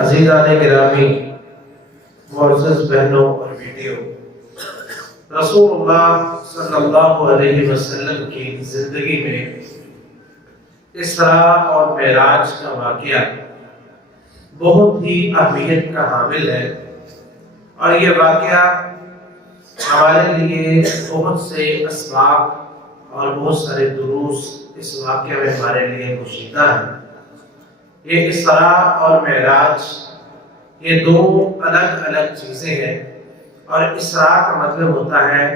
عزیزان گرامی، معزز بہنوں اور بیٹیوں، رسول اللہ صلی اللہ علیہ وسلم کی زندگی میں اسراء اور معراج کا واقعہ بہت ہی اہمیت کا حامل ہے، اور یہ واقعہ ہمارے لیے بہت سے اسباق اور بہت سارے دروس اس واقعے میں ہمارے لیے پوشیدہ ہیں۔ یہ اسراء اور معراج یہ دو الگ الگ چیزیں ہیں، اور اسراء کا مطلب ہوتا ہے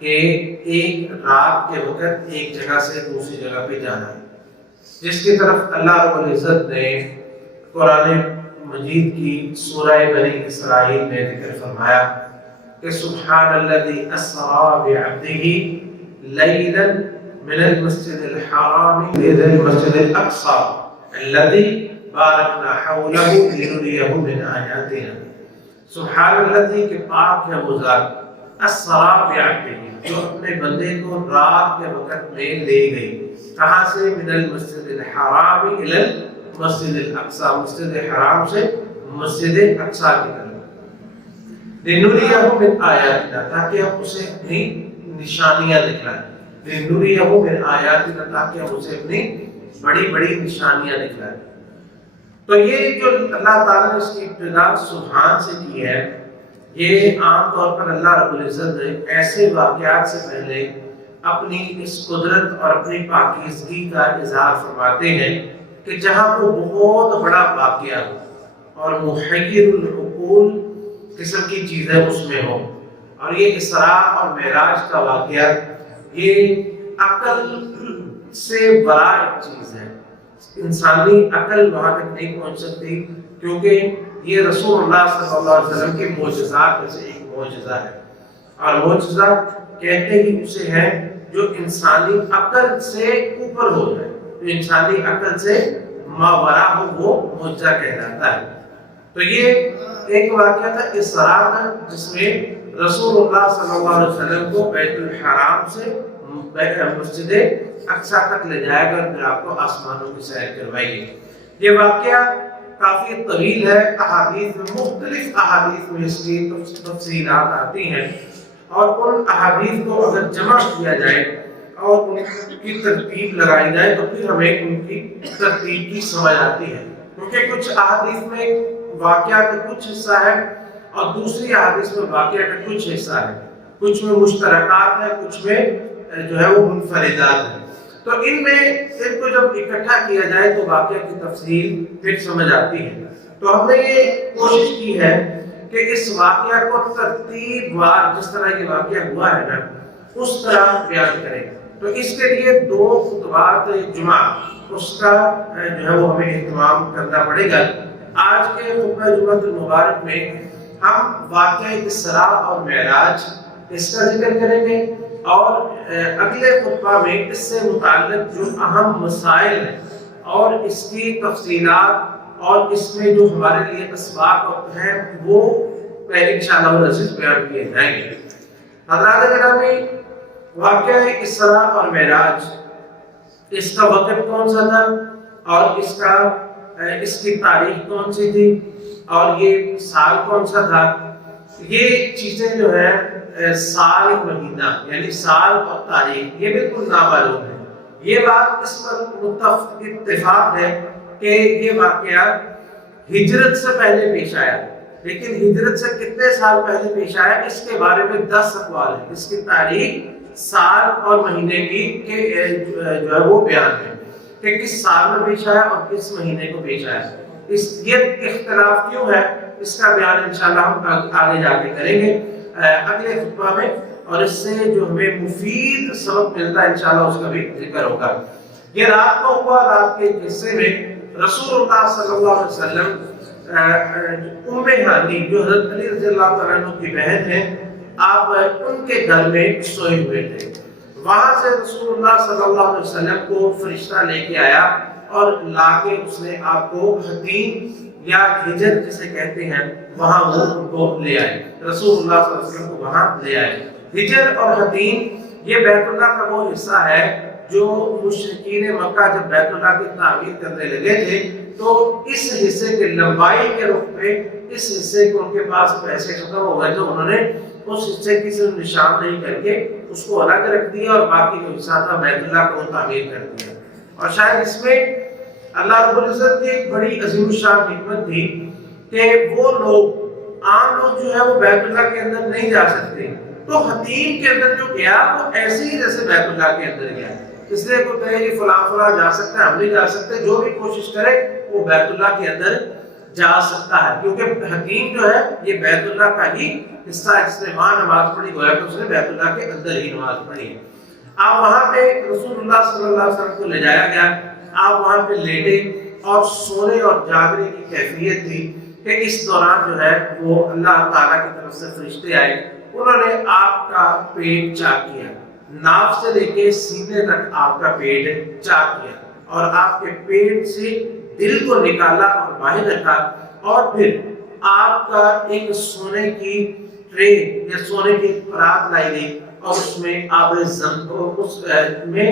کہ ایک رات کے وقت ایک جگہ سے دوسری جگہ پہ جانا، جس کی طرف اللہ رب العزت نے قرآن مجید کی سورہ بنی اسرائیل میں ذکر فرمایا کہ سبحان الذی اسری بعبدہ لیلا من المسجد الحرام الى المسجد الاقصى الذي بارکنا حولہ لنریہ من آیاتنا۔ سبحان الذی کہ پاک ہے وہ ذات اسری بعبدہ جو اپنے بندے کو رات کے وقت میں لے گئی، کہاں سے؟ من المسجد الحرام الى المسجد الاقصى، مسجد حرام سے مسجد اقصی کی طرف، لنریہ من آیاتنا تاکہ ہم اسے اپنی نشانیاں دکھلائیں، لنریہ من آیاتنا تاکہ ہم اسے اپنی بڑی بڑی نشانیاں دکھلائیں۔ تو یہ جو اللہ تعالیٰ نے اس کی ابتدا سبحان سے کی ہے، یہ عام طور پر اللہ رب العزت نے ایسے واقعات سے پہلے اپنی اس قدرت اور اپنی پاکیزگی کا اظہار فرماتے ہیں کہ جہاں وہ بہت بڑا واقعہ اور محیر العقول قسم کی چیزیں اس میں ہوں، اور یہ اسراء اور معراج کا واقعہ یہ عقل سے برا ایک چیز ہے، انسانی عقل وہاں تک نہیں پہنچ سکتی، کیونکہ یہ رسول اللہ صلی اللہ علیہ وسلم کے معجزات میں سے ایک معجزہ ہے، اور معجزہ کہتے ہی اسے ہے جو انسانی عقل سے اوپر ہو جائے، جو انسانی عقل سے ماورا ہو، وہ معجزہ کہلاتا ہے۔ تو یہ ایک واقعہ تھا اسراء کا، جس میں رسول اللہ صلی اللہ علیہ وسلم کو بیت الحرام سے مسجد اقصی تک لے جائے گا، پھر آپ کو آسمانوں کی سیر کروائے گی۔ یہ واقعہ کافی طویل ہے، احادیث میں مختلف احادیث میں اس کی تفصیلات آتی ہیں، اور ان احادیث کو اگر جمع کیا جائے اور ان کی ترتیب لگائی جائے تو پھر ہمیں ان کی ترتیب کی سمجھ آتی ہے، کیونکہ کچھ احادیث میں واقعہ کا کچھ حصہ ہے اور دوسری احادیث میں واقعہ کا کچھ حصہ ہے، کچھ میں مشترکات ہے، کچھ میں جو ہے وہ منفردات ہیں۔ تو ان میں ان کو جب اکٹھا کیا جائے تو واقعہ کی تفصیل پھر سمجھ آتی ہے۔ تو ہم نے یہ کوشش کی ہے کہ اس واقعہ کو ترتیب وار جس طرح یہ واقعہ ہوا ہے نا اس طرح بیان کریں۔ تو اس کے لیے دو خطبات جمعہ اس کا جو ہے وہ ہمیں اہتمام کرنا پڑے گا۔ آج کے خطبہ جمعہ المبارک میں ہم واقعہ اسراء اور معراج اس کا ذکر کریں گے، اور اگلے خطبہ میں اس سے متعلق جو اہم مسائل ہیں اور اس کی تفصیلات اور اس میں جو ہمارے لیے اسباق ہیں وہ انشاءاللہ العزیز بیان کیے جائیں گے۔ حضرات گرامی، واقعہ اسراء اور معراج اس کا وقت کون سا تھا اور اس کی تاریخ کون سی تھی اور یہ سال کون سا تھا، یہ چیزیں جو ہے سال مہینہ یعنی سال اور تاریخ یہ بالکل نامعلوم ہے۔ یہ بات اس پر اتفاق ہے کہ یہ واقعہ ہجرت سے پہلے پیش آیا، لیکن ہجرت سے کتنے سال پہلے پیش آیا اس کے بارے میں 10 اقوال ہیں۔ اس کی تاریخ، سال اور مہینے کی جو ہے وہ بیان ہے کہ کس سال میں پیش آیا اور کس مہینے کو پیش آیا۔ یہ اختلاف کیوں ہے اس کا بیان انشاءاللہ ہم آگے جا کے کریں گے اگلے خطبہ میں، اور اس سے جو ہمیں مفید سبق ملتا ہے انشاءاللہ اس کا بھی ذکر ہوگا۔ یہ رات کو ہوا، رات کے حصے میں رسول اللہ صلی اللہ علیہ وسلم ام ہانی جو حضرت علی رضی اللہ تعالیٰ عنہ کی بہن ہیں، آپ ان کے گھر میں سوئے ہوئے تھے۔ وہاں سے رسول اللہ صلی اللہ علیہ وسلم کو فرشتہ لے کے آیا اور لا کے اس نے آپ کو حتیم یا ہجر جسے کہتے ہیں وہاں وہ ان کو لے آئے، رسول اللہ صلی اللہ علیہ وسلم کو وہاں لے آئے۔ ہجر اور حتیم یہ بیت اللہ کا وہ حصہ ہے جو مشرکین مکہ جب بیت اللہ کی تعمیر کرنے لگے تھے تو اس حصے کے لمبائی کے رخ پہ اس حصے کو ان کے پاس پیسے ختم ہو گئے تو انہوں نے اس حصے کی صرف نشاندہی کر کے اس کو الگ رکھ دیا اور باقی جو حصہ تھا بیت اللہ کو تعمیر کر دیا. اور شاید اس میں اللہ رب العزت کی ایک بڑی عظیم الشان حکمت تھی کہ وہ لوگ عام لوگ جو ہے وہ بیت اللہ کے اندر نہیں جا سکتے، تو حتیم کے اندر جو گیا وہ ایسے ہی جیسے بیت اللہ کے اندر گیا. اس لیے کوئی کہے کہ فلاں فلاں جا سکتا ہے، ہم نہیں جا سکتے، جو بھی کوشش کرے وہ بیت اللہ کے اندر جا سکتا ہے، کیونکہ حتیم جو ہے یہ بیت اللہ کا ہی حصہ ہے. جس نے وہاں نماز پڑھی گویا کہ اس نے بیت اللہ کے اندر ہی نماز پڑھی ہے. آپ وہاں پہ رسول اللہ صلی اللہ علیہ وسلم کو لے جایا گیا، آپ وہاں پہ لیٹے اور سونے اور جاگنے کی کیفیت تھی کہ اس دوران جو ہے وہ اللہ تعالیٰ کی طرف سے فرشتے آئے، انہوں نے آپ کا پیٹ چاک کیا، ناف سے لے کے سینے تک آپ کا پیٹ چاک کیا اور آپ کے پیٹ سے دل کو نکالا اور باہر رکھا، اور پھر آپ کا ایک سونے کی ٹرے یا سونے کی پرات لائی گئی اور اس میں آب زمزم اس میں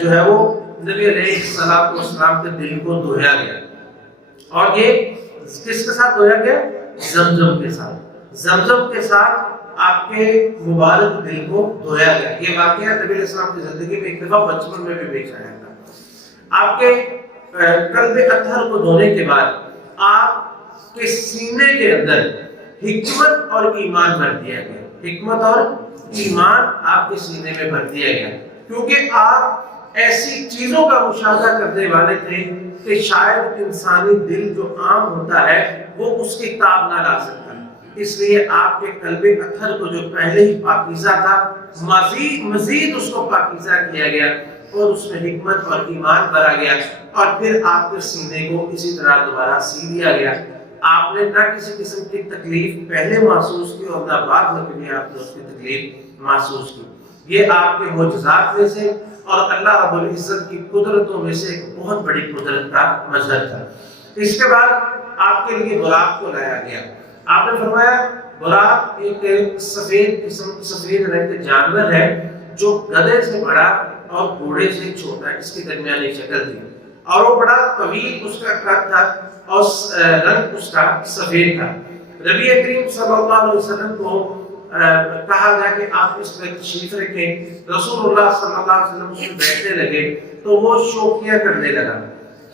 جو ہے وہ نبی علیہ السلام کے دل کو دھویا گیا. اور یہ کس کے ساتھ دھویا گیا؟ زمزم کے ساتھ. زمزم کے ساتھ آپ کے مبارک دل کو دھویا گیا. یہ واقعہ نبی علیہ السلام کی زندگی میں ایک دفعہ بچپن میں بھی پیش آیا تھا. آپ کے قلب اطہر کو دھونے کے بعد آپ کے سینے کے اندر حکمت اور ایمان بھر دیا گیا. حکمت اور ایمان آپ کے سینے میں بھر دیا گیا، کیونکہ آپ ایسی چیزوں کا مشاہدہ کرنے والے تھے کہ شاید انسانی دل جو عام ہوتا ہے وہ اس کی تاب نہ لا سکتا. اس لیے آپ کے قلب اطہر کو جو پہلے ہی پاکیزہ تھا مزید اس کو پاکیزہ کیا گیا اور اس میں حکمت اور ایمان بھرا گیا، اور پھر آپ کے سینے کو اسی طرح دوبارہ سی دیا گیا. آپ نے نہ کسی قسم کی تکلیف پہلے محسوس کی اور نہ بعد میں کبھی آپ نے اس کی تکلیف محسوس کی. یہ آپ کے معجزات میں سے اور اللہ رب العزت کی قدرتوں میں سے ایک بہت بڑی قدرت کا مظہر تھا. اس کے بعد آپ کے لیے براق کو لایا گیا. آپ نے فرمایا براق ایک سفید رنگ کا جانور ہے جو گدھے سے بڑا اور گھوڑے سے چھوٹا، اس کی درمیانی شکل تھی، اور وہ بڑا طویل اس کا قد تھا اور رنگ اس کا سفید تھا. نبی کریم صلی اللہ علیہ وسلم کو کہا گیا کہ آپ اس پر تشریف رکھیں. رسول اللہ صلی اللہ علیہ وسلم اس میں بیٹھنے لگے تو وہ شوخیاں کرنے لگا.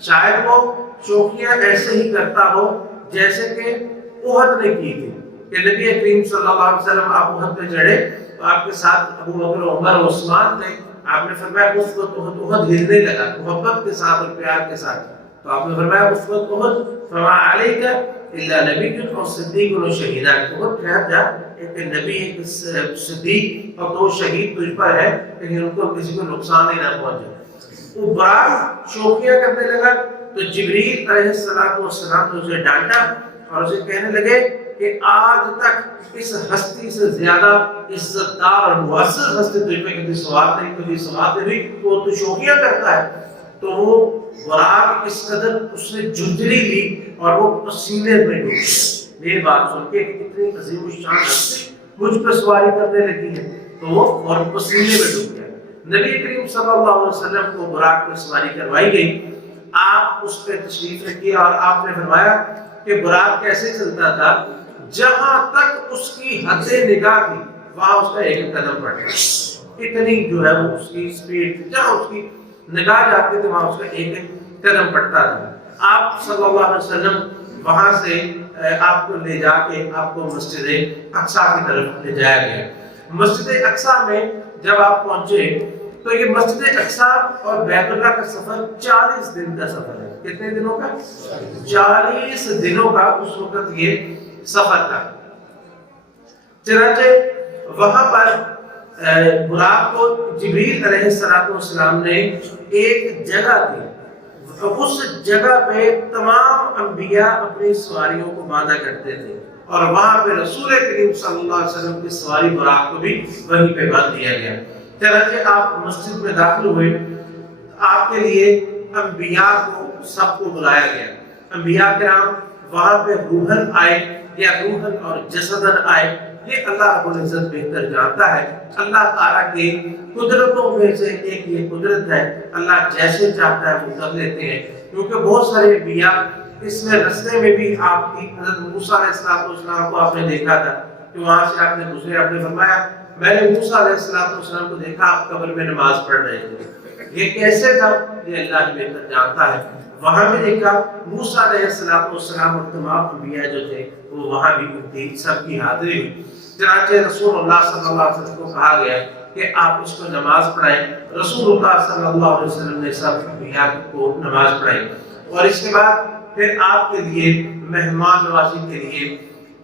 شاید وہ شوخیاں ایسے ہی کرتا ہو جیسے کہ احد نے کی تھی کہ نبی کریم صلی اللہ علیہ وسلم آپ احد پہ چڑھے تو آپ کے ساتھ ابو بکر عمر اور عثمان تھے. آپ نے فرمایا اس وقت احد ہلنے لگا محبت کے ساتھ اور پیار کے ساتھ. تو آپ نے فرمایا اس وقت احد فما علیک الا نبی اور صدیق و شہیدہ. احد ٹھہر جا، ایک نبی ایک صدیق اور دو شہید تجھ پر ہے، لیکن ان کو کسی کو نقصان ہی نہ پہنچے. وہ براق شوخیاں کرنے لگا تو جبریل علیہ السلام نے اسے ڈانٹا اور اسے کہنے لگے کہ آج تک اس ہستی سے زیادہ عزت دار اور مؤثر ہستی تجھ پہ کبھی سوار نہیں ہوئی، تو شوخیاں کرتا ہے. تو وہ براق اس قدر اس نے جھنجھلی لی اور وہ پسینے میں ڈوب گیا. یہ بات سن کے کہ اتنی عظیم الشان ہستی مجھ پہ سواری کرنے لگی ہے تو وہ اور پسینے میں ڈوب گیا. نبی کریم صلی اللہ علیہ وسلم کو براق پہ سواری کروائی گئی. آپ اس پہ تشریف رکھیے اور آپ نے فرمایا کہ براق کیسے چلتا تھا، جہاں تک اس کی حد نگاہ تھی وہاں اس کا ایک قدم پڑتا. اتنی جو ہے وہ اس کی سپیڈ، جہاں اس کی نگاہ جاتی تھی وہاں اس کا ایک قدم پڑتا تھا. آپ صلی اللہ علیہ وسلم وہاں سے آپ کو لے جا کے آپ کو مسجد اقصیٰ کی طرف لے جایا گیا. مسجد اقصیٰ میں جب آپ پہنچے تو یہ مسجد اقصیٰ اور بیت اللہ کا سفر 40 دن کا سفر ہے. کتنے دنوں کا؟ 40 دنوں کا اس وقت یہ سفر تھا. چنانچہ وہاں پر براق کو جبریل علیہ السلام نے ایک جگہ دی. اس جگہ پہ تمام انبیاء اپنی سواریوں کو باندھا کرتے تھے اور وہاں پہ رسول کریم صلی اللہ علیہ وسلم کی سواری براق کو بھی وہیں پہ باندھ دیا گیا. چنانچہ آپ مسجد میں داخل ہوئے، آپ کے لیے انبیاء کو سب کو بلایا گیا. انبیاء کرام وہاں پہ روحن آئے یا روحن اور جسدن آئے. یہ اللہ رب العزت بہتر جانتا ہے۔ اللہ تعالیٰ کی قدرتوں میں سے ایک یہ قدرت ہے، اللہ جیسے چاہتا ہے وہ کر لیتے ہیں، کیونکہ بہت سارے انبیاء اس میں رستے میں بھی آپ کی حضرت موسیٰ علیہ السلام کو آپ نے دیکھا تھا کہ وہاں سے آپ نے گزرے، آپ نے فرمایا میں نے موسیٰ علیہ السلام کو دیکھا آپ قبر میں نماز پڑھ رہے تھے، یہ کیسے تھا یہ اللہ ہی بہتر جانتا ہے۔ وہاں بھی دیکھا موسیٰ علیہ السلام اور تمام انبیاء جو تھے وہ وہاں بھی ان سب کی حاضری ہوئی، چنانچہ رسول اللہ صلی اللہ علیہ وسلم کو کہا گیا کہ آپ اس کو نماز پڑھائیں۔ رسول اللہ صلی اللہ علیہ وسلم نے سب انبیاء کو نماز پڑھائی، اور اس کے بعد پھر آپ کے لیے مہمان نوازی کے لیے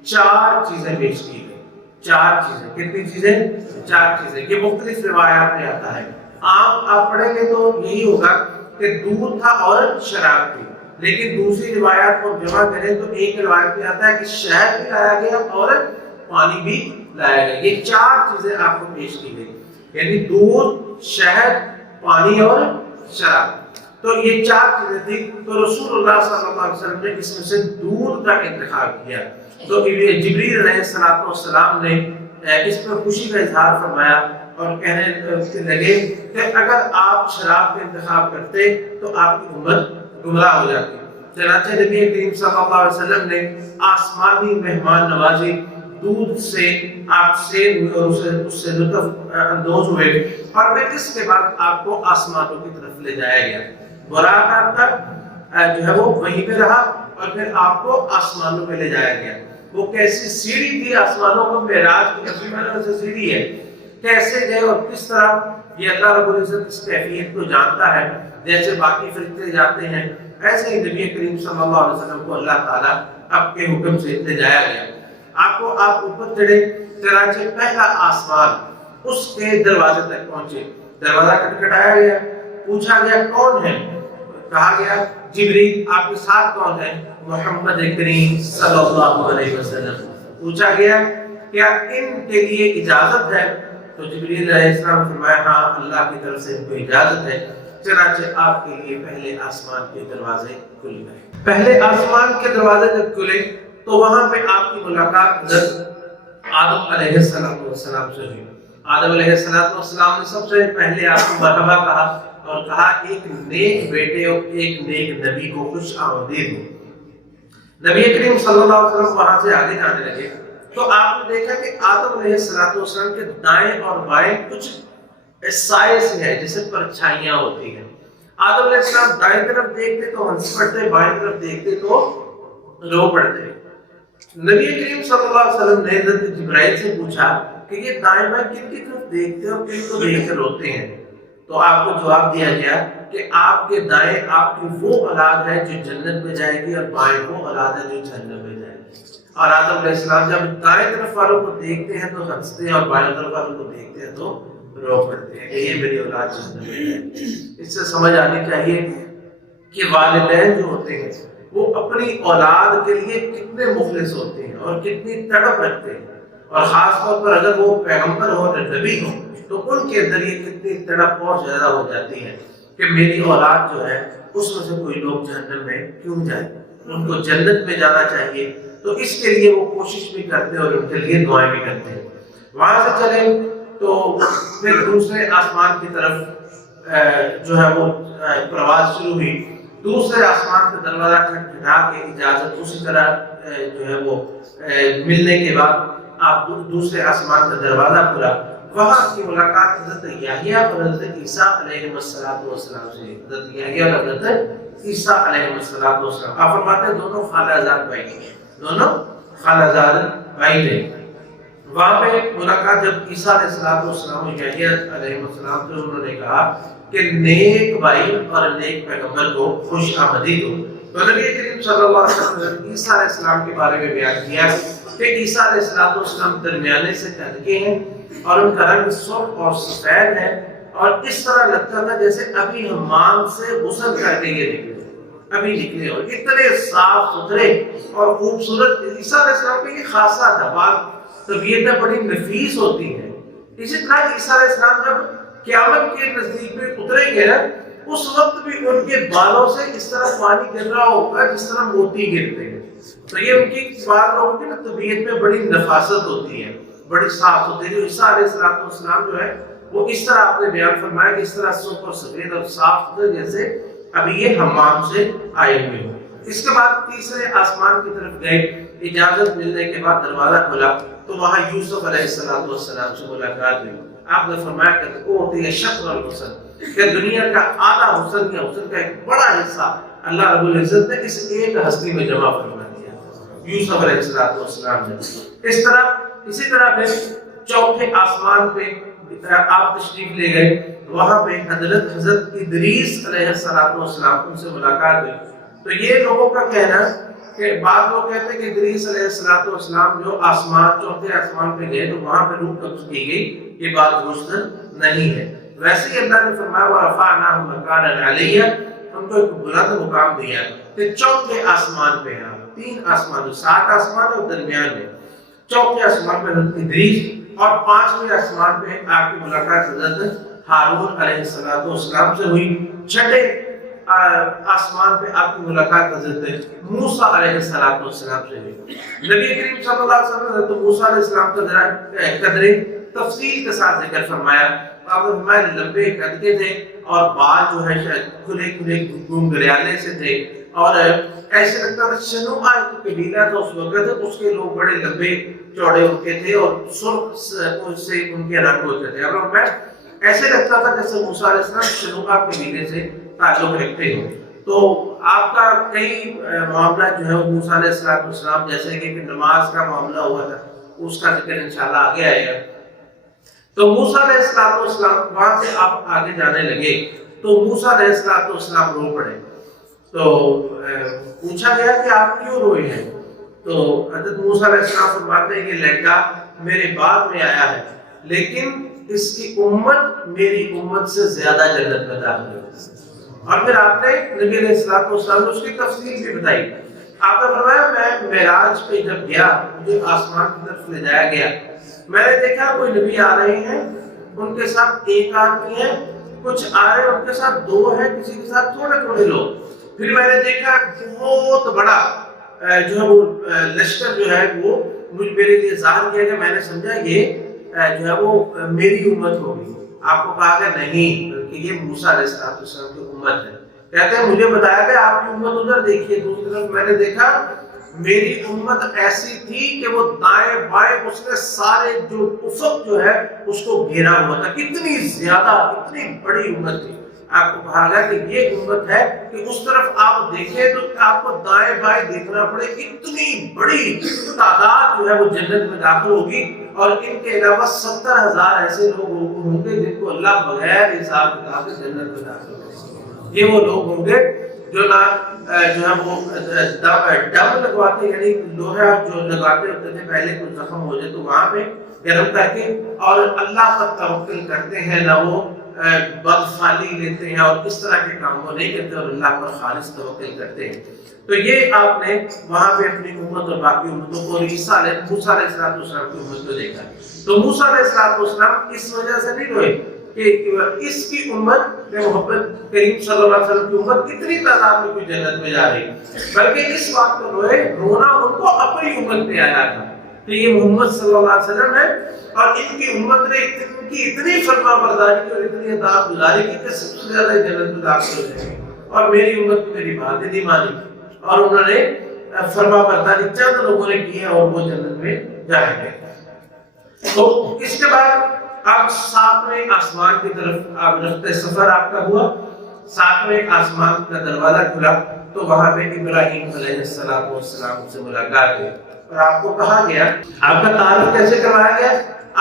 4 چیزیں پیش کی گئی۔ 4 چیزیں، کتنی چیزیں؟ 4 چیزیں۔ یہ مختلف روایات میں آتا ہے، عام آپ پڑھیں گے تو یہی ہوگا کہ دودھ تھا اور شراب تھی، لیکن دوسری روایات کو جمع کریں تو ایک روایت میں آتا ہے کہ شہد بھی لایا گیا اور پانی بھی لایا گیا۔ یہ 4 چیزیں آپ کو پیش کی گئی، یعنی دودھ، شہد، پانی اور شراب۔ تو یہ 4 چیزیں تھی، تو رسول اللہ صلی اللہ علیہ وسلم نے اس میں سے دودھ کا انتخاب کیا۔ تو جبریل علیہ السلام نے اس پر خوشی کا اظہار فرمایا اور کہنے لگے کہ اگر آپ شراب کا انتخاب کرتے تو آپ کی امت گمراہ ہو جاتی۔ چنانچہ نبی کریم صلی اللہ علیہ وسلم نے آسمانی مہمان نوازی، دودھ سے آپ سے اور اس سے لطف اندوز ہوئے، اور پھر اس کے بعد آپ کو آسمانوں کی طرف لے جایا گیا۔ براق آپ کا جو ہے وہ وہیں پہ رہا، اور پھر آپ کو آسمانوں پہ لے جایا گیا۔ وہ کیسی سیڑھی تھی آسمانوں کو، معراج کی اصلی سے سیڑھی ہے، کیسے گئے اور کس طرح، یہ اللہ رب العزت اس کیفیت کو جانتا ہے۔ جیسے باقی فرشتے جاتے ہیں، ایسے ہی نبی کریم صلی اللہ علیہ وسلم کو اللہ تعالیٰ اپنے حکم سے لے جایا گیا۔ آپ اوپر چڑھے، چنانچہ پہلا آسمان اس کے دروازے تک پہنچے، دروازہ کھٹکھٹایا گیا، پوچھا گیا کون ہے؟ کہا گیا جبریل۔ آپ کے ساتھ کون ہے؟ محمد کریم صلی اللہ علیہ وسلم۔ پوچھا گیا کیا ان کے لیے اجازت ہے؟ تو جبریل علیہ السلام نے فرمایا ہاں اللہ کی طرف سے ان کو اجازت ہے۔ چنانچہ آپ کے لیے پہلے آسمان کے دروازے کھل گئے۔ پہلے آسمان کے دروازے جب کھلے تو وہاں پہ آپ کی ملاقات حضرت آدم علیہ السلام سے ہوئی۔ آدم علیہ السلام نے سب سے پہلے آپ کو مرحبا کہا اور کہا ایک نیک بیٹے اور ایک نیک نبی کو خوش آمدید ہو۔ نبی کریم صلی اللہ علیہ وسلم وہاں سے آگے جانے لگے تو آپ نے دیکھا کہ آدم علیہ السلام کے دائیں اور بائیں کچھ سائے سے ہیں، جیسے پرچھائیاں ہوتی ہیں۔ آدم علیہ السلام دائیں طرف دیکھتے تو ہنس پڑتے، بائیں طرف دیکھتے تو رو پڑتے۔ نبی کریم صلی اللہ علیہ وسلم نے حضرت جبرائیل سے پوچھا کہ یہ دائیں بائیں کن کی طرف دیکھتے اور کن کو دیکھ کر روتے ہیں؟ تو آپ کو جواب دیا گیا کہ آپ کے دائیں آپ کی وہ اولاد ہے جو جنت میں جائے گی، اور بائیں وہ اولاد ہے جو جہنم میں جائے گی۔ اور آدم علیہ السلام جب دائیں طرف والوں کو دیکھتے ہیں تو ہنستے ہیں، اور بائیں طرف والوں کو دیکھتے ہیں تو رو پڑتے ہیں کہ یہ میری اولاد جہنم میں جائے۔ اس سے سمجھ آنی چاہیے کہ والدین جو ہوتے ہیں وہ اپنی اولاد کے لیے کتنے مخلص ہوتے ہیں اور کتنی تڑپ رکھتے ہیں، اور خاص طور پر اگر وہ پیغمبر ہو اور نبی ہو تو ان کے ذریعے کتنی تڑپ اور زیادہ ہو جاتی ہے کہ میری اولاد جو ہے اس میں سے کوئی لوگ جہنم میں کیوں جائے، ان کو جنت میں جانا چاہیے۔ تو اس کے لیے وہ کوشش بھی کرتے ہیں اور ان کے لیے دعائیں بھی کرتے ہیں۔ وہاں سے چلے تو پھر دوسرے آسمان کی طرف جو ہے وہ پرواز شروع ہوئی۔ دوسرے آسمان کا دروازہ کھٹکھٹا کے اجازت اسی طرح جو ہے وہ ملنے کے بعد آپ دوسرے آسمان کا دروازہ کھلا، وہاں کی ملاقات حضرت یحییٰ اور حضرت عیسیٰ علیہ السلام سے۔ حضرت یحییٰ اور حضرت عیسیٰ علیہ السلام، آپ فرماتے ہیں دونوں خالہ زاد بھائی تھے، دونوں خالہ زاد بھائی تھے۔ وہاں پہ ملاقات جب عیسیٰ علیہ السلام اور یحییٰ علیہ السلام سے انہوں نے کہا کہ نیک بھائی اور نیک پیغمبر کو خوش آمدید ہو، تو نبی کریم صلی اللہ علیہ وسلم نے عیسیٰ علیہ السلام کے بارے میں بیان کیا کہ عیسیٰ علیہ السلام درمیانے سے قد ہیں اور ان کا رنگ سرخ اور سفید ہے، اور اس طرح لگتا تھا جیسے ابھی حمام سے غسل کر کے یہ نکلے، اور اتنے صاف ستھرے اور خوبصورت۔ عیسیٰ علیہ السلام کی یہ خاصہ تھا، بعض طبیعتیں بڑی نفیس ہوتی ہیں۔ اسی طرح عیسیٰ علیہ السلام جب قیامت کے نزدیک میں اتریں گے نا، اس وقت بھی ان کے بالوں سے اس طرح پانی گر رہا ہوگا جس طرح موتی گرتے ہیں۔ تو یہ ان کی بعض لوگوں کی طبیعت میں بڑی نفاست ہوتی ہے، بڑی صاف ستھری. عیسیٰ علیہ السلام جو ہے وہ اس طرح آپ نے بیان فرمایا کہ اس طرح سرخ اور سفید اور صاف ستھرے جیسے ابھی یہ حمام سے آئے ہوئے ہوں. اس کے بعد تیسرے آسمان کی طرف گئے. اجازت ملنے کے بعد دروازہ کھلا تو وہاں یوسف علیہ السلام سے ملاقات ہوئی. آپ نے فرمایا کہ وہ ہوتی ہے شطر الحسن، کہ دنیا کا آدھا حسن یا حسن کا ایک بڑا حصہ اللہ رب العزت نے اس ایک ہستی میں جمع فرما دیا یوسف علیہ السلام نے. اسی طرح پھر چوتھے آسمان پہ آپ تشریف لے گئے. وہاں پہ حضرت ادریس علیہ السلام ان سے ملاقات ہوئی. تو یہ لوگوں کا کہنا کہ بعض لوگ کہتے ہیں کہ ادریس علیہ السلام جو چوتھے آسمان پہ گئے تو وہاں پہ روح قبض کی گئی. یہ بات درست نہیں ہے. ویسے ہی اللہ نے فرمایا وَرَفَعْنَاهُ مَكَانًا عَلِيًّا، ان کو ایک بلند مقام دیا. کہ چوتھے آسمان پہ آپ 3 آسمان 7 آسمان اور درمیان میں چوتھے آسمان پہ حضرت ادریس اور 5ویں آسمان پہ آپ کی ملاقات حضرت ہارون علیہ السلام سے ہوئی. چھٹے آسمان پہ آپ کی ملاقات حضرت موسیٰ علیہ السلام سے ہوئی. نبی کریم صلی اللہ علیہ وسلم نے حضرت موسیٰ علیہ السلام کا قدر تفصیل کے ساتھ ذکر فرمایا. آپ ہمارے لمبے قد کے تھے اور بال جو ہے شاید کھلے گھنگریالے سے تھے اور ایسے لگتا تھا شنوعہ ایک قبیلہ تھا اس وقت، اس کے لوگ بڑے لمبے چوڑے ان کے تھے اور سرخ سے ان کے رنگ ہوتے تھے. اور میں ایسے لگتا تھا جیسے موسیٰ علیہ السلام شنوعہ قبیلے سے تعلق رکھتے ہوں. تو آپ کا کئی معاملہ جو ہے موسیٰ علیہ السلام جیسے کہ نماز کا معاملہ ہوا تھا اس کا ذکر انشاءاللہ آگے آئے گا. تو موسیٰ علیہ السلام وہاں سے آپ آگے جانے لگے تو موسیٰ علیہ السلام رو پڑے. تو پوچھا گیا کہ آپ کیوں روئے ہیں؟ تو حضرت موسیٰ علیہ السلام فرماتے ہیں کہ لڑکا میرے بعد میں آیا ہے لیکن اس کی امت میری امت سے زیادہ جنت میں داخل ہے. اور پھر آپ نے نبی علیہ السلام نے اس کی تفصیل بھی بتائی. آپ نے فرمایا میں معراج پہ جب گیا مجھے آسمان کی طرف لے جایا گیا. میں نے دیکھا کوئی نبی آ رہے ہیں ان کے ساتھ ایک آدمی ہے، کچھ آ رہے ہیں ان کے ساتھ 2 ہیں، کسی کے ساتھ تھوڑے لوگ. پھر میں نے دیکھا بہت بڑا جو ہے وہ لشکر جو ہے وہ میرے لیے ظاہر کیا گیا. میں نے سمجھا یہ جو ہے وہ میری امت ہوگی. آپ کو کہا گیا نہیں بلکہ یہ موسیٰ علیہ السلام کی امت ہے. کہتے ہیں مجھے بتایا گیا آپ کی امت ادھر دیکھیے. دوسری طرف میں نے دیکھا میری امت ایسی تھی کہ وہ دائیں بائیں اس نے سارے جو افق جو ہے اس کو گھیرا ہوا تھا. کتنی زیادہ اتنی بڑی امت تھی. آپ کو کہا گیا کہ یہ امت ہے کہ اس طرف آپ دیکھیں تو آپ کو دائیں بائیں دیکھنا پڑے. اتنی بڑی تعداد جو ہے وہ جنت میں داخل ہوگی اور ان کے علاوہ 70,000 ایسے لوگ ہوں گے جن کو اللہ بغیر حساب کتاب سے جنت میں داخل ہوگا. یہ وہ لوگ ہوں گے جو ہے وہ ڈب لگواتے یعنی لوہا جو لگاتے ہوتے تھے پہلے کچھ زخم ہو جائے تو وہاں پہ گرم کر کے اور اللہ پر توکل کرتے ہیں، نہ وہ بدفعلی لیتے ہیں اور اس طرح کے کام وہ نہیں کرتے اور اللہ پر خالص توکل کرتے ہیں. تو یہ آپ نے وہاں پہ اپنی امت اور باقی امتوں کو موسیٰ علیہ السلام کی امت کو دیکھا. تو موسیٰ علیہ السلام اس وجہ سے نہیں روئے کہ اس کی امت محمد کریم صلی اللہ علیہ وسلم کی امت کتنی تعداد میں کوئی جنت میں جا رہی، بلکہ اس بات کو روئے رونا ان کو اپنی امت پہ آیا تھا کہ یہ محمد صلی اللہ علیہ وسلم ہے اور ان کی امت نے ان کی اتنی فرما برداری کی اور اتنی اطاعت گزاری کی کہ سب سے زیادہ جنت میں داخل ہو جائے اور میری امت میری باتیں نہیں مانی اور انہوں نے فرما برداری چند لوگوں نے کی ہے اور وہ جنت میں جائیں گے. تو اس کے بعد اب 7ویں آسمان کی طرف آپ رفتے سفر آپ کا ہوا. 7ویں آسمان کا دروازہ کھلا تو وہاں پہ ابراہیم علیہ السلام سے ملاقات ہوئی اور آپ کو کہا گیا، آپ کا تعارف کیسے کروایا گیا؟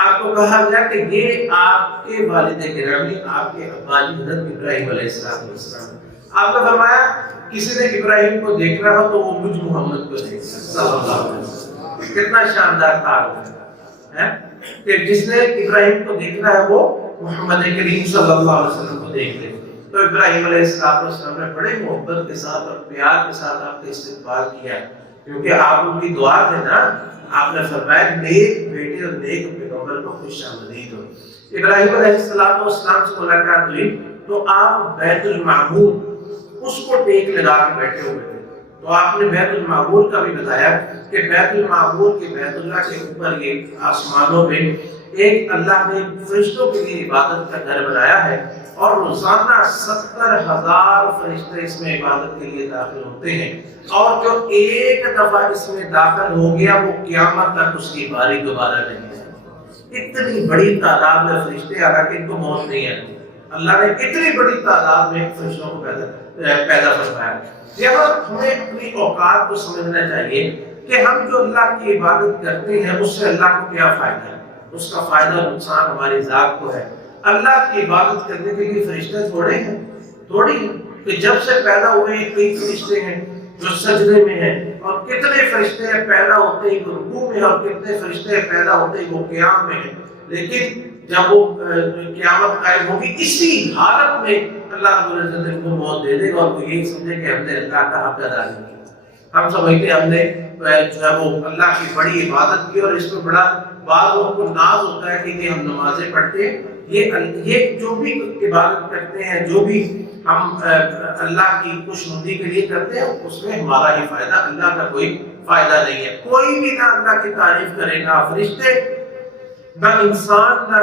آپ کو کہا گیا کہ یہ آپ کے والد گرامی آپ کے ابا جی حضرت ابراہیم علیہ السلام. آپ نے فرمایا کسی نے ابراہیم کو دیکھنا ہو تو وہ مجھ محمد کو دیکھنا صلی اللہ علیہ وسلم. کتنا شاندار تعارف ہے کہ جس نے ابراہیم کو دیکھنا ہے وہ محمد کریم صلی اللہ علیہ وسلم کو دیکھ لے. تو ابراہیم علیہ السلام نے بڑے محبت کے ساتھ اور پیار کے ساتھ آپ کا استقبال کیا کیونکہ آپ ان کی دعا تھے نا. آپ نے فرمایا نیک بیٹے اور نیک پیغمبر کو خوش آمدید ہو. ابراہیم علیہ السلام سے ملاقات ہوئی تو آپ بیت المعمور اس کو ٹیک لگا کے بیٹھے ہوئے تھے. تو آپ نے بیت المعمور کا بھی بتایا کہ بیت المعمور کے بیت اللہ کے اوپر یہ آسمانوں میں ایک اللہ نے فرشتوں کے لیے عبادت کا گھر بنایا ہے، اور روزانہ 70,000 فرشتے اس میں عبادت کے لیے داخل ہوتے ہیں، اور جو ایک دفعہ اس میں داخل ہو گیا وہ قیامت تک اس کی باری دوبارہ نہیں ہے۔ اتنی بڑی تعداد میں فرشتے، حالانکہ ان کو موت نہیں ہے، اللہ نے اتنی بڑی تعداد میں فرشتوں کو پیدا فرمایا۔ یہاں ہمیں اپنی اوقات کو سمجھنا چاہیے کہ ہم جو اللہ کی عبادت کرتے ہیں اس سے اللہ کو کیا فائدہ ہے، اس کا فائدہ اور نقصان ہماری ذات کو ہے۔ اللہ کی عبادت کرنے کے لیے فرشتے تھوڑی ہیں کہ جب سے پیدا ہوئے کئی فرشتے ہیں جو سجدے میں ہیں، اور کتنے فرشتے پیدا ہوتے ہی وہ رکوع میں، اور کتنے فرشتے پیدا ہوتے ہی وہ قیام میں ہیں، لیکن جب وہ قیامت قائم ہوگی اسی حالت میں اللہ رب العزت ان کو موت دے دے گا، اور وہ یہی سمجھے کہ ہم نے اللہ کا حق ادا نہیں کیا۔ ہم سمجھتے ہم نے جو ہے وہ اللہ کی بڑی عبادت کی، اور اس میں بڑا بعض لوگوں کو ناز ہوتا ہے کہ ہم نمازیں پڑھتے ہیں، یہ جو بھی عبادت کرتے ہیں، جو بھی ہم اللہ کی خوشنودی کے لیے کرتے ہیں، اس میں ہمارا ہی فائدہ، اللہ کا کوئی فائدہ نہیں ہے۔ کوئی بھی نہ اللہ کی تعریف کرے، نہ فرشتے، نہ انسان، نہ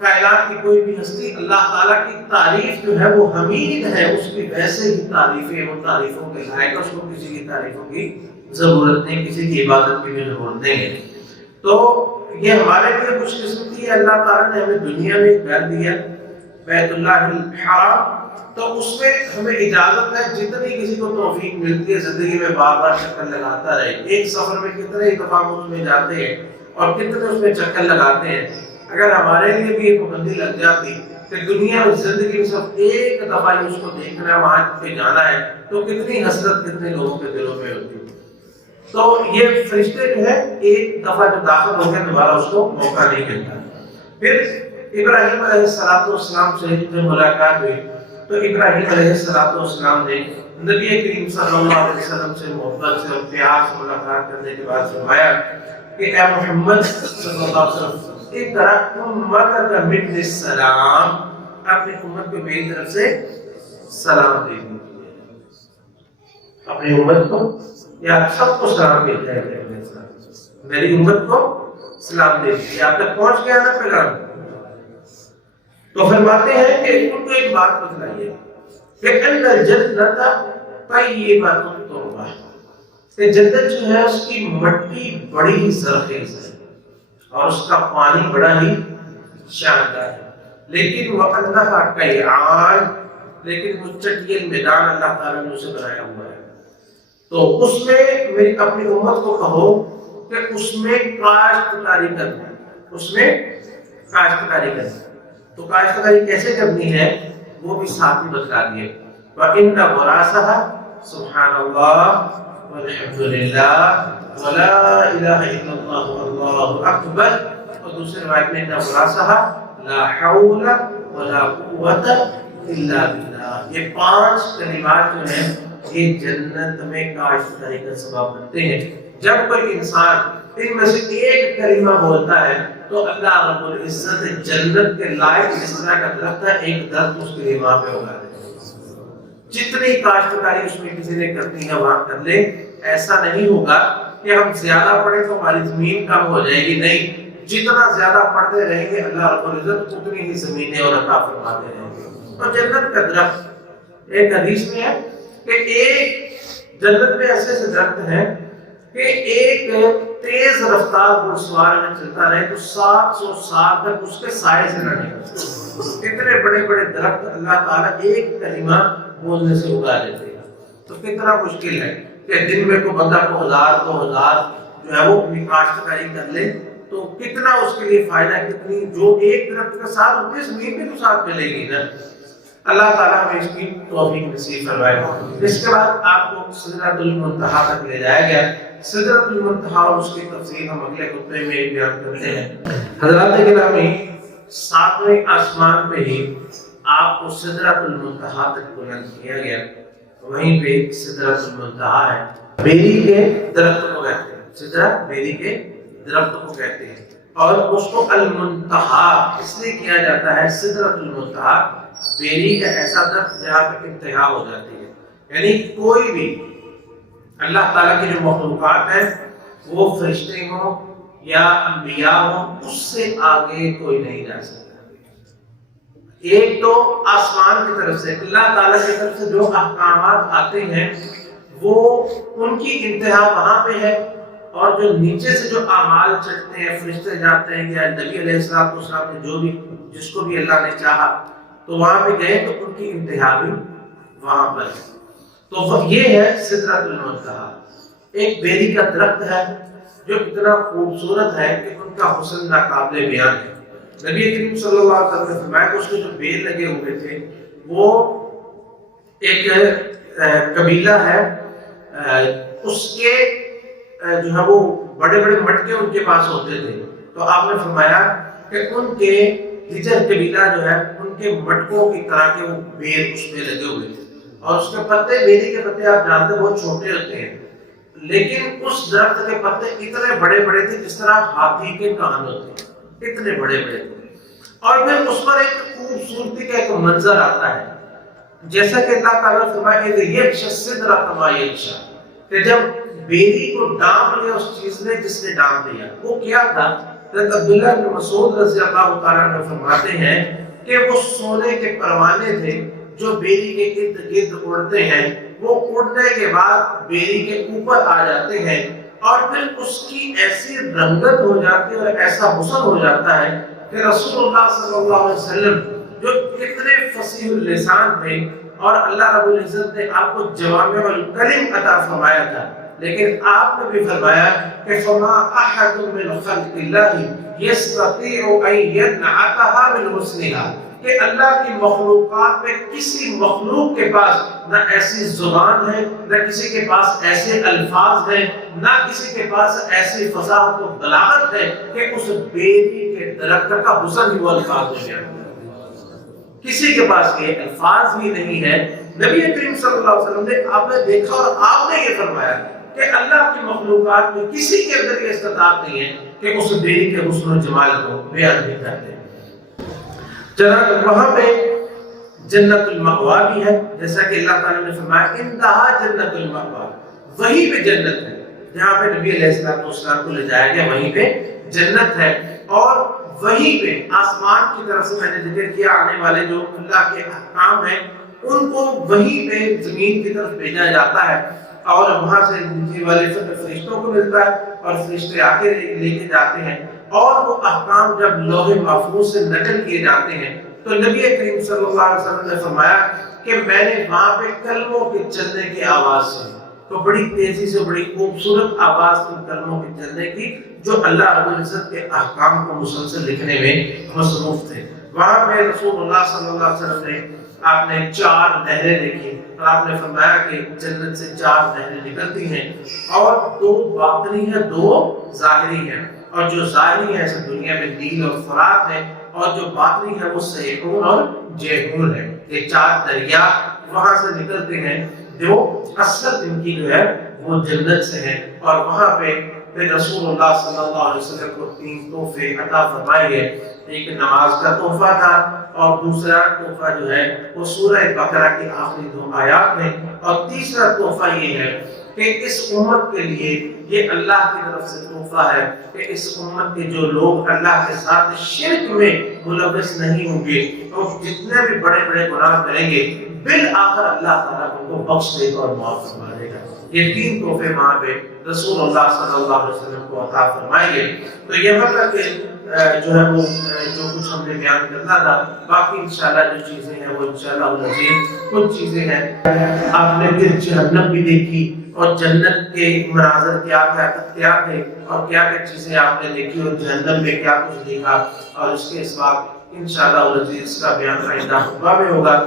کائنات کی کوئی بھی ہستی۔ اللہ تعالیٰ کی تعریف جو ہے وہ حمید ہے، اس کی ویسے ہی تعریفیں، وہ تعریفوں کے لائق ہے، اس کو کسی کی تعریفوں کی ضرورت نہیں، کسی کی عبادت کی بھی ضرورت نہیں ہے۔ تو یہ ہمارے لیے خوش قسمتی ہے، اللہ تعالیٰ نے ہمیں دنیا میں گھر دیا بیت اللہ الحرام، تو اس میں ہمیں اجازت ہے جتنی کسی کو توفیق ملتی ہے زندگی میں بار بار چکر لگاتا رہے۔ ایک سفر میں کتنے دفعہ اس میں جاتے ہیں اور کتنے اس میں چکر لگاتے ہیں۔ اگر ہمارے لیے بھی ایک پابندی لگ جاتی کہ دنیا میں زندگی میں صرف ایک دفعہ ہی اس کو دیکھنا ہے، وہاں پہ جانا ہے، تو کتنی حسرت کتنے لوگوں کے دلوں میں ہوتی۔ تو یہ فرشتے جو ہے ایک دفعہ جو داخل ہو گئے دوبارہ اس کو موقع نہیں ملتا۔ پھر ابراہیم علیہ السلام سے جب ملاقات ہوئی تو ابراہیم علیہ السلام نے نبی کریم صلی اللہ علیہ وسلم سے محبت سے اور پیار سے ملاقات کرنے کے بعد فرمایا کہ اے محمد صلی اللہ علیہ وسلم، اقرأ امتک منی السلام، اپنی امت کو میری طرف سے سلام دے دیجیے۔ اپنی امت کو یا سب کو سلام بھیجا ہے، میری امت کو سلام دے دیجیے۔ آپ تک پہنچ گیا نا پیغام؟ تو فرماتے ہیں کہ ان کو ایک بات بتلائیے کہ ان الجنت طیبۃ التربہ، کہ جنت جو ہے اس کی مٹی بڑی زرخیز ہے اور اس کا پانی بڑا ہی شاندار ہے، لیکن وَأَنَّهَا قَيْعَانٌ، لیکن وہ چٹیل میدان اللہ تعالیٰ نے اسے بنایا ہوا ہے۔ تو اس میں میری اپنی امت کو کہو کہ اس میں کاشتکاری کرنا، اس میں کاشتکاری کرنا۔ تو کاشتکاری کیسے کرنی ہے وہ بھی ساتھ ہی بتا دیے، وَإِنَّ غُرَاسَهَا سبحان اللہ والحمد للہ ولا الہ الا اللہ واللہ اکبر، اور دوسری روایت میں إِنَّ غُرَاسَهَا لا حول ولا قوة الا باللہ۔ یہ 5 کلمات جو ہیں یہ جنت میں کاشتکاری کا سبب بنتے ہیں۔ جب کوئی انسان ان میں سے ایک کلمہ بولتا ہے تو اللہ رب العزت جنت کے لائق جس طرح کا درخت ہے ایک درخت اس کے لیے وہاں پہ اگا دیتے ہیں۔ جتنی کاشتکاری اس میں کسی نے کرنی ہے وہاں کر لے۔ ایسا نہیں ہوگا کہ ہم زیادہ پڑھیں تو ہماری زمین کم ہو جائے گی، نہیں، جتنا زیادہ پڑھتے رہیں گے اللہ رب العزت اتنی ہی زمینیں اور عطا فرماتے رہیں گے۔ اور جنت کا درخت ایک حدیث میں ہے کہ ایک جنت میں ایسے ایسے درخت ہیں کہ ایک تیز رفتار گھڑ سوار میں چلتا رہے تو 700 سال تک اس کے سائے سے نہ نکلے۔ اتنے بڑے بڑے درخت اللہ تعالیٰ ایک کلمہ بولنے سے اگا دیتے ہیں۔ تو کتنا مشکل ہے کہ دن میں کوئی بندہ کو 1000 2000 جو ہے وہ اپنی کاشتکاری کر لے تو کتنا اس کے لیے فائدہ ہے، کتنی جو ایک درخت کا ساتھ ہوتی ہے زمین میں تو ساتھ ملے گی نا۔ اللہ تعالیٰ ہمیں اس کی توفیق نصیب فرمائے۔ اس کے بعد آپ کو سدرۃ المنتہا تک لے جایا گیا۔ سدرۃ المنتہا اور اس کی تفصیل ہم اگلے خطبے میں بیان کرتے ہیں۔ حضرات گرامی، 7ویں آسمان پہ ہی آپ کو سدرۃ المنتہا تک بلند کیا گیا، وہیں پہ سدرۃ المنتہا ہے۔ بیری کے درخت کو کہتے ہیں، سدرۃ بیری کے درخت کو کہتے ہیں، اور اس کو المنتہا اس لیے کیا جاتا ہے۔ سدرۃ المنتہا بیری کا ایسا درخت جہاں پہ انتہا ہو جاتی ہے، یعنی کوئی بھی اللہ تعالیٰ کی جو مخلوقات ہیں وہ فرشتے ہوں یا انبیاء ہوں، اس سے آگے کوئی نہیں جا سکتا۔ ایک تو آسمان کی طرف سے اللہ تعالیٰ کی طرف سے جو احکامات آتے ہیں وہ ان کی انتہا وہاں پہ ہے، اور جو نیچے سے جو اعمال چڑھتے ہیں، فرشتے جاتے ہیں یا نبی علیہ السلام نے جو بھی جس کو بھی اللہ نے چاہا تو وہاں پہ گئے تو ان کی انتہا بھی وہاں پر ہے۔ تو یہ ہے سدرۃ المنتہا، ایک بیری کا درخت ہے جو اتنا خوبصورت ہے کہ ان کا حسن ناقابل بیان ہے۔ نبی کریم صلی اللہ علیہ وسلم نے فرمایا کہ اس کے جو بیر لگے ہوئے تھے وہ ایک قبیلہ ہے، اس کے جو ہے وہ بڑے بڑے مٹکے ان کے پاس ہوتے تھے، تو آپ نے فرمایا کہ ان کے ہجر قبیلہ جو ہے ان کے مٹکوں کی طرح کے وہ بیر اس میں لگے ہوئے تھے، اور اس کے پتے، بیری کے پتے آپ جانتے ہیں بہت چھوٹے ہوتے ہیں، لیکن اس درخت کے پتے اتنے بڑے بڑے تھے جس طرح ہاتھی کے کان ہوتے ہیں، اتنے بڑے بڑے تھے۔ اور پھر اس پر ایک خوبصورتی کا ایک منظر آتا ہے، جیسا کہ اللہ تعالیٰ فرمائے یکشا السدرۃ ما یکشا، کہ جب بیری کو ڈانپ لیا اس چیز نے جس نے ڈانپ لیا، وہ کیا تھا؟ حضرت عبداللہ بن مسعود رضی اللہ تعالیٰ عنہ فرماتے ہیں کہ وہ سونے کے پروانے تھے جو بیری کے ارد گرد اڑتے ہیں، وہ اڑنے کے بعد بیری کے اوپر آ جاتے ہیں، اور پھر اس کی ایسی رنگت ہو جاتی ہے اور ایسا حسن ہو جاتا ہے کہ رسول اللہ صلی اللہ علیہ وسلم جو کتنے فصیح اللسان تھے، اور اللہ رب العزت نے آپ کو جوامع الکلم عطا فرمایا تھا، لیکن آپ نے بھی فرمایا کہ فما احد من خلق اللہ یستطیع ان ینعتها من حسنها، کہ اللہ کی مخلوقات میں کسی مخلوق کے پاس نہ ایسی زبان ہے، نہ کسی کے پاس ایسے الفاظ ہیں، نہ کسی کے پاس ایسی فصاحت و بلاغت ہے کہ اس بیری کے درخت کا حسن ہی وہ الفاظ ہو گیا۔ کسی کے پاس یہ الفاظ بھی نہیں ہے۔ نبی کریم صلی اللہ علیہ وسلم نے آپ نے دیکھا اور آپ نے یہ فرمایا کہ اللہ کی مخلوقات میں کسی کے اندر یہ استطاعت نہیں ہے کہ اس بیری کے حسن و جمال کو بیان بھی کر دے۔ جناب وہاں پہ جنت المأوا بھی ہے، جیسا کہ اللہ تعالیٰ نے فرمایا انتہا جنت المأوا، وہیں پہ جنت ہے جہاں پہ نبی علیہ السلام کو لے جایا گیا، وہیں پہ جنت ہے، اور وہیں پہ آسمان کی طرف سے میں نے ذکر کیا آنے والے جو اللہ کے احکام ہیں ان کو وہیں پہ زمین کی طرف بھیجا جاتا ہے، اور وہاں سے نیچے والے فرشتوں کو ملتا ہے اور فرشتے آ کے لے کے جاتے ہیں، اور وہ احکام جب لوح محفوظ سے نقل کیے جاتے ہیں تو نبی کریم صلی اللہ علیہ وسلم نے فرمایا کہ میں نے وہاں پہ کلموں کے چلنے کی آواز سنی، تو بڑی تیزی سے بڑی خوبصورت آواز ان کلموں کے چلنے کی جو اللہ رب العزت کے احکام کو مسلسل لکھنے میں مصروف تھے۔ وہاں پہ رسول اللہ صلی اللہ علیہ وسلم نے آپ نے 4 نہریں دیکھی، اور آپ نے فرمایا کہ جنت سے 4 نہریں نکلتی ہیں، اور 2 باطنی ہیں 2 ظاہری ہیں، اور جو ظاہری ہے اس دنیا میں نیل اور فرات ہے، اور جو باطنی ہے وہ سیحون اور جیحون ہے۔ یہ 4 دریا وہاں سے نکلتے ہیں جو اصل ان کی جو ہے وہ جنت سے ہے، اور وہاں پہ پھر رسول اللہ صلی اللہ علیہ وسلم کو 3 تحفے عطا فرمائے گئے، ایک نماز کا تحفہ تھا، اور دوسرا تحفہ جو ہے وہ سورہ بقرہ کی آخری 2 آیات ہیں، اور تیسرا تحفہ یہ ہے کہ اس امت کے لیے یہ اللہ کی طرف سے تحفہ ہے کہ اس امت کے جو لوگ اللہ کے ساتھ شرک میں ملوث نہیں ہوں گے، تو جتنے بھی بڑے بڑے گناہ کریں گے بالآخر اللہ تعالیٰ ان کو بخش دے گا اور معاف فرما دے گا۔ یہ 3 تحفے وہاں پہ رسول اللہ صلی اللہ علیہ وسلم کو عطا فرمائے گئے۔ تو یہاں تک جو ہے وہ جو کچھ ہم نے بیان کرنا تھا، باقی انشاءاللہ جو چیزیں ہیں وہ انشاءاللہ العزیز کچھ چیزیں ہیں آپ نے پھر جہنم بھی دیکھی، اور جنت کے مناظر کیا تھے اور کیا کیا چیزیں آپ نے دیکھی، اور جہنم میں کیا کچھ دیکھا، اور اس کے اسباب انشاءاللہ العزیز کا بیان آئندہ خطبہ میں ہوگا۔